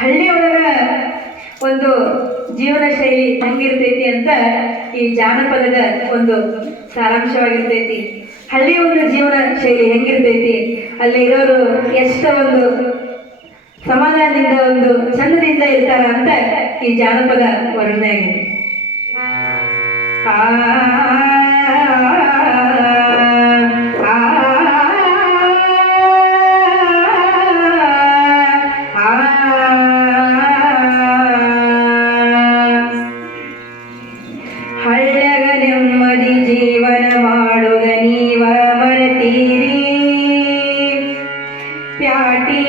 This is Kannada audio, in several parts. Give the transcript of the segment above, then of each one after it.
ಹಳ್ಳಿಯೊಳಗ ಒಂದು ಜೀವನ ಶೈಲಿ ಹೆಂಗಿರ್ತೈತಿ ಅಂತ ಈ ಜಾನಪದದ ಒಂದು ಸಾರಾಂಶವಾಗಿರ್ತೈತಿ. ಹಳ್ಳಿ ಒಂದು ಜೀವನ ಶೈಲಿ ಹೆಂಗಿರ್ತೈತಿ, ಅಲ್ಲಿ ಇರೋರು ಎಷ್ಟು ಒಂದು ಸಮಾಧಾನದಿಂದ ಒಂದು ಚಂದದಿಂದ ಇರ್ತಾರ ಅಂತ ಈ ಜಾನಪದ ವರ್ಣನೆ ಆಗಿದೆ. ಹಳ್ಳಗ ನೆಮ್ಮದಿ ಜೀವನ ಮಾಡುದ ನೀವ ಮರತೀರಿ, ಪ್ಯಾಟಿ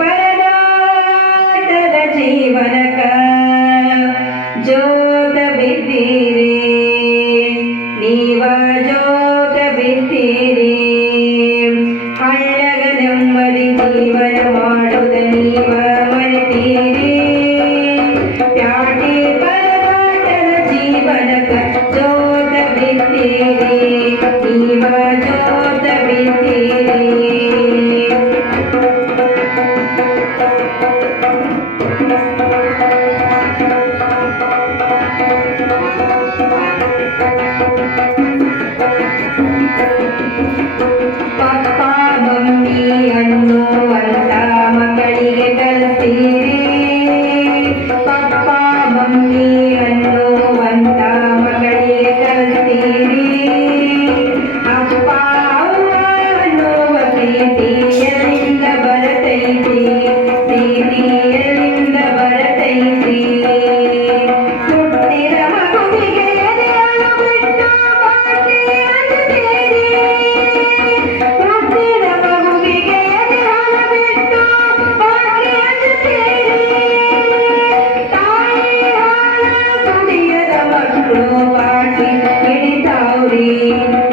ಪರದಾಟದ ಜೀವನಕ ಜೋತ ಬಿದ್ದೀರಿ, ನೀವ ಜೋತ ಬಿದ್ದೀರಿ. ಹಳ್ಳಗ ನೆಮ್ಮದಿ ಜೀವನ ಮಾಡುದ ನೀವ ಮರತೀರಿ, ಪ್ಯಾಟಿ ಪರದಾಟದ ಜೀವನಕ ಜೋತ ಬಿದ್ದೀರಿ, ನೀವ ಜೋತ ಬಿದ್ದೀರಿ. ಪಪ್ಪ ಮಮ್ಮಿ ಅನ್ನುವಂತ ಮಕ್ಕಳಿಗೆ ಕಲಿಸ್ತೀರಿ, ಪಪ್ಪ ಮಮ್ಮಿ ಅನ್ನುವಂತ ಮಕ್ಕಳಿಗೆ ಕಲಿಸ್ತೀರಿ. ಅಪ್ಪ ಅವ್ವ ಅನ್ನುವ ಪ್ರೀತಿ ಎಲ್ಲಿಂದ ಬರತೈತಿ, ಪ್ರೀತಿ ಎಲ್ಲಿಂದ ಬರತೈತಿ. ಹುಟ್ಟಿದ ಮಗುವಿಗೆ ಎದೆಯನ್ನು ಬಿಟ್ಟು ಬಾಕಿ ಅಂಜುತ್ತೀರಿ, ಹುಟ್ಟಿದ ಮಗುವಿಗೆ ಎದೆಯನ್ನು ಬಿಟ್ಟು ಬಾಕಿ ಅಂಜುತ್ತೀರಿ. ತಾಯಿ ಹಾಲು ಕುಡಿಯದ ಮಕ್ಕಳು ಬಾಟಿ ಹಿಡಿತಾವ್ರಿ,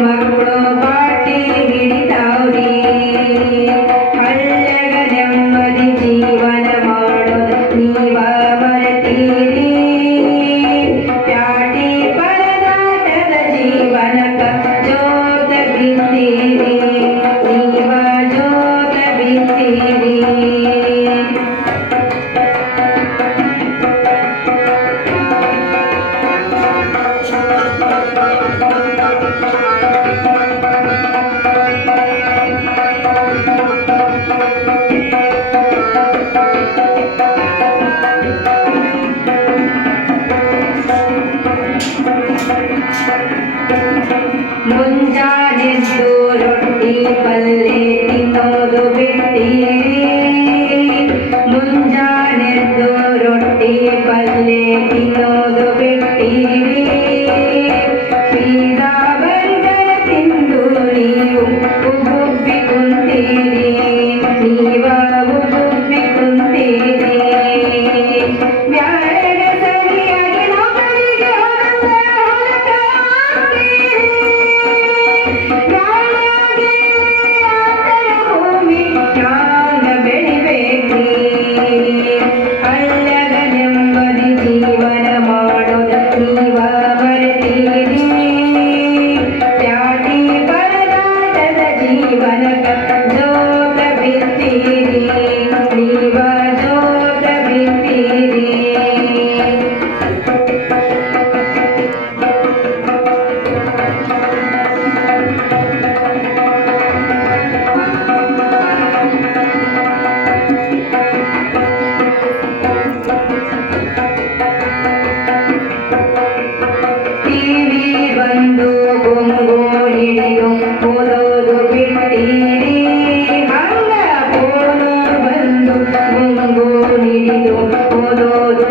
ಮಕ್ಕಳು ಬಾಟಿ ಹಿಡಿತಾವ್ರಿ. ಹಳ್ಳಗ ನೆಮ್ಮದಿ ಜೀವನ ಮಾಡೋದು ನೀವ ಮರೆತೀರಿ, ಪ್ಯಾಟಿ ಪರದಾಟದ ಜೀವನಕ ಜೋತ ಬಿದ್ದೀರಿ, ನೀವ ಜೋತ ಬಿದ್ದೀರಿ. ಮುಂಜಾನೆದ್ದು ರೊಟ್ಟಿ ಪಲ್ಲೆ ತಿನ್ನೋದು ಬಿಟ್ಟಿರಿ, ಮುಂಜಾನೆದ್ದು ರೊಟ್ಟಿ ಪಲ್ಲೆ ತಿನ್ನೋದು ಬಿಟ್ಟಿರಿ. ಪೀಜಾ ಬರ್ಗರ್ ತಿಂದು ನೀವು ಉಬ್ಬಿ ಕುಂತೀರಿ, ನೀವ ಉಬ್ಬಿ ಕುಂತೀರಿ. ಬ್ಯಾಡಗ ಸರಿಯಾಗಿ ನೌಕರಿಗೆ ಹೋಗಲ್ಲ ಹೊರಟ ಹಾಕ್ತೀರಿ, ಬ್ಯಾಡಗೆ ಆತರ ಭೂಮಿ ಯಾಂಗ ಬೆಳಿಬೇಕ್ರಿ. ಹಳ್ಳಗ ನೆಮ್ಮದಿ ಜೀವನ ಮಾಡೋದ ನೀವ ಮರೆತೀರಿ, ಪ್ಯಾಟಿ ಪರದಾಟದ ಜೀವನಕ ಜೋತ ಬಿದ್ದೀರಿ, ನೀವ ಜೋತ ಬಿದ್ದೀರಿ. ಟಿವಿ ಬಂದು ಬೊಂಗು ಹಿಡಿದು ಓದೋದು ಬಿಟ್ಟಿರಿ, ಹಂಗ ಫೋನು ಬಂದು ಬೊಂಗು ಹಿಡಿದು ಓದೋದು